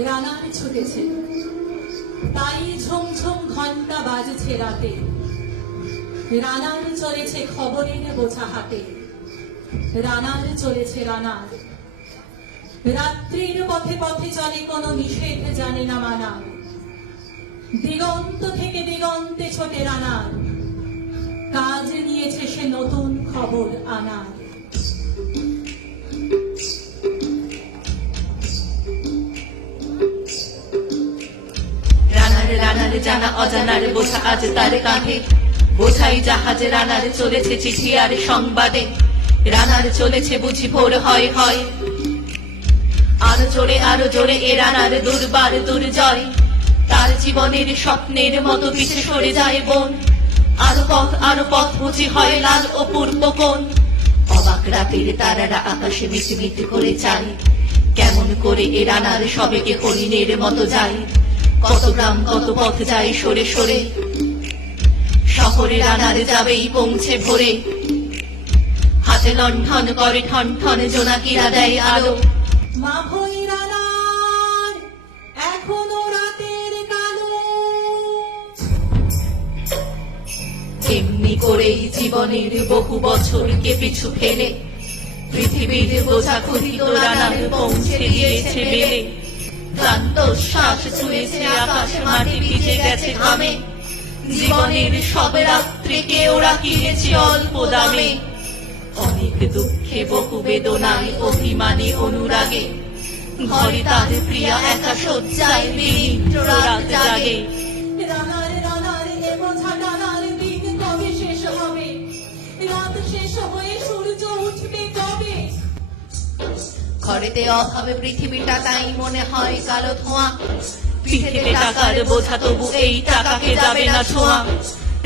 রানার ছুটেছে, তাই ঝুমঝুম ঘন্টা বাজছে রাতে। রানার চলেছে খবরের বোঝা হাতে, রানার চলেছে রানার। রাত্রির পথে পথে চলে কোনো নিষেধ জানে না মানার। দিগন্ত থেকে দিগন্তে ছোটে রানার, কাজ নিয়েছে সে নতুন খবর আনার। রানার জানা অজানার বোঝা আজ তার কাঁধে, বোঝাই জাহাজে রানার চলেছে চিঠি আর সংবাদে। রানার চলেছে বুঝি ভোর হয় হয়, আরো জোরে এ রানার দুর্বার দুর্জয়। তার জীবনের স্বপ্নের মতো পিছে সরে যায় বন, আরো পথ বুঝি হয় লাল ও পূর্ব কোণ। অবাক রাতের তারারা আকাশে মিটমিট করে চায়, কেমন করে এ রানার সবেকে হরিণের মতো যায়। কত গ্রাম কত পথ যায় সরে সরে, শহরে রানার যাবেই পৌঁছে ভোরে। হাতে লণ্ঠন করে ঠন ঠন জোনাকিরা দেয় আলো। মাভই রানার এখনো রাতের কালো। এমনি করেই জীবনের বহু বছরকে পিছু ফেলে, পৃথিবীর বোঝা ক্ষুধিত রানার পৌঁছে দিয়েছে বেলে। ক্লান্ত শ্বাস ছুঁয়েছে আকাশ মাটি ভিজে গেছে ঘামে, জীবনের সব রাত্রিকে ওরা কিনেছে অল্প দামে। অনেক দুঃখে বহু বেদনায় অভিমানে অনুরাগে, ঘরে তার প্রিয়া একা শয্যায় বিনিদ্র রাত জাগে। রানার রানার এ বোঝা টানার দিন কবে শেষ হবে? রাত শেষ হয়ে সূর্য উঠবে কবে? ঘরেতে অভাবে পৃথিবীটা তাই মনে হয় কালো ধোঁয়া, পিঠেতে টাকার বোঝা তবু এই টাকাকে যাবে না ছোঁয়া।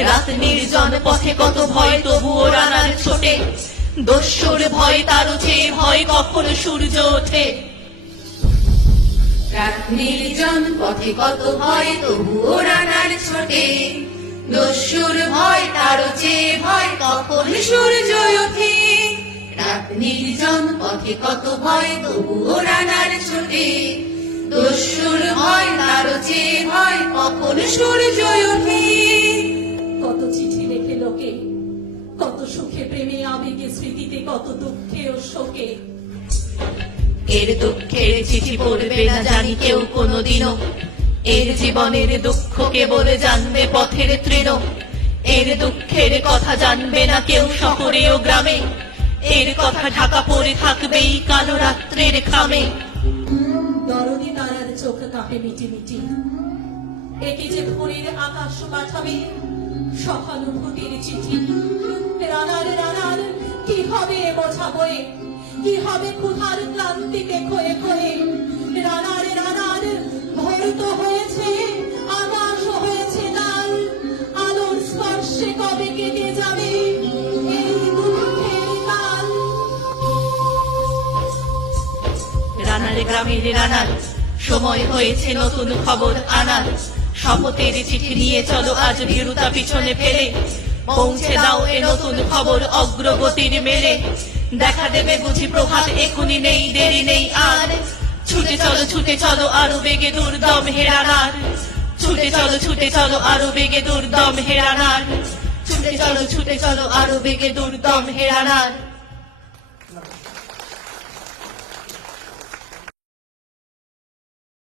রাত নির্জন পথে কত ভয় তবুও রানার ছোটে, দস্যুর ভয় তারও চেয়ে ভয় কখন সূর্য ওঠে। রাত নির্জন পথে কত ভয় তবুও রানার ছোটে, দস্যুর ভয় তারও চেয়ে ভয় কখন সূর্য ওঠে। রাত নির্জন পথে কত ভয় তবুও রানার ছোটে, দস্যুর ভয় তারও চেয়ে ভয় কখন সূর্য ওঠে। কত চিঠি লেখে লোকে, কত সুখে প্রেমে আবেগে স্মৃতিতে, কত দুঃখে ও শোকে। এর দুঃখের চিঠি পড়বে না জানি কেউ কোনোদিনও, এর জীবনের দুঃখকে বলে জানবে পথের তৃণ। এর দুঃখের কথা জানবে না কেউ শহরে ও গ্রামে, এর কথা ঢাকা পড়ে থাকবেই কালো রাত্রের খামে। দরদি তারার চোখ কাঁপে মিটি মিটি, একে যে ভোরের আকাশ পাঠাবে সহানুভূতির চিঠি। রানার রানার কি হবে বোঝা বয়ে, কি হবে ক্ষুধার ক্লান্তিতে ক্ষয়ে ক্ষয়ে। রানার রানার ভোর তো হয়েছে, আকাশ হয়েছে লাল, আলোর স্পর্শে কবে কেটে যাবে এই দুঃখের কাল। রানার গ্রামের রানার সময় হয়েছে নতুন খবর আনার। শপথের চিঠি নিয়ে চলো আজ ভীরুতা পিছনে ফেলে, পৌঁছে দাও এ নতুন খবর অগ্রগতির মেলে। দেখা দেবে বুঝি প্রভাত এখনই নেই দেরি নেই আর, ছুটে চলো আরো বেগে দুর্দম হে রানার। ছুটে চলো আরো বেগে দুর্দম হে রানার। ছুটে চলো আরো বেগে দুর্দম হে রানার।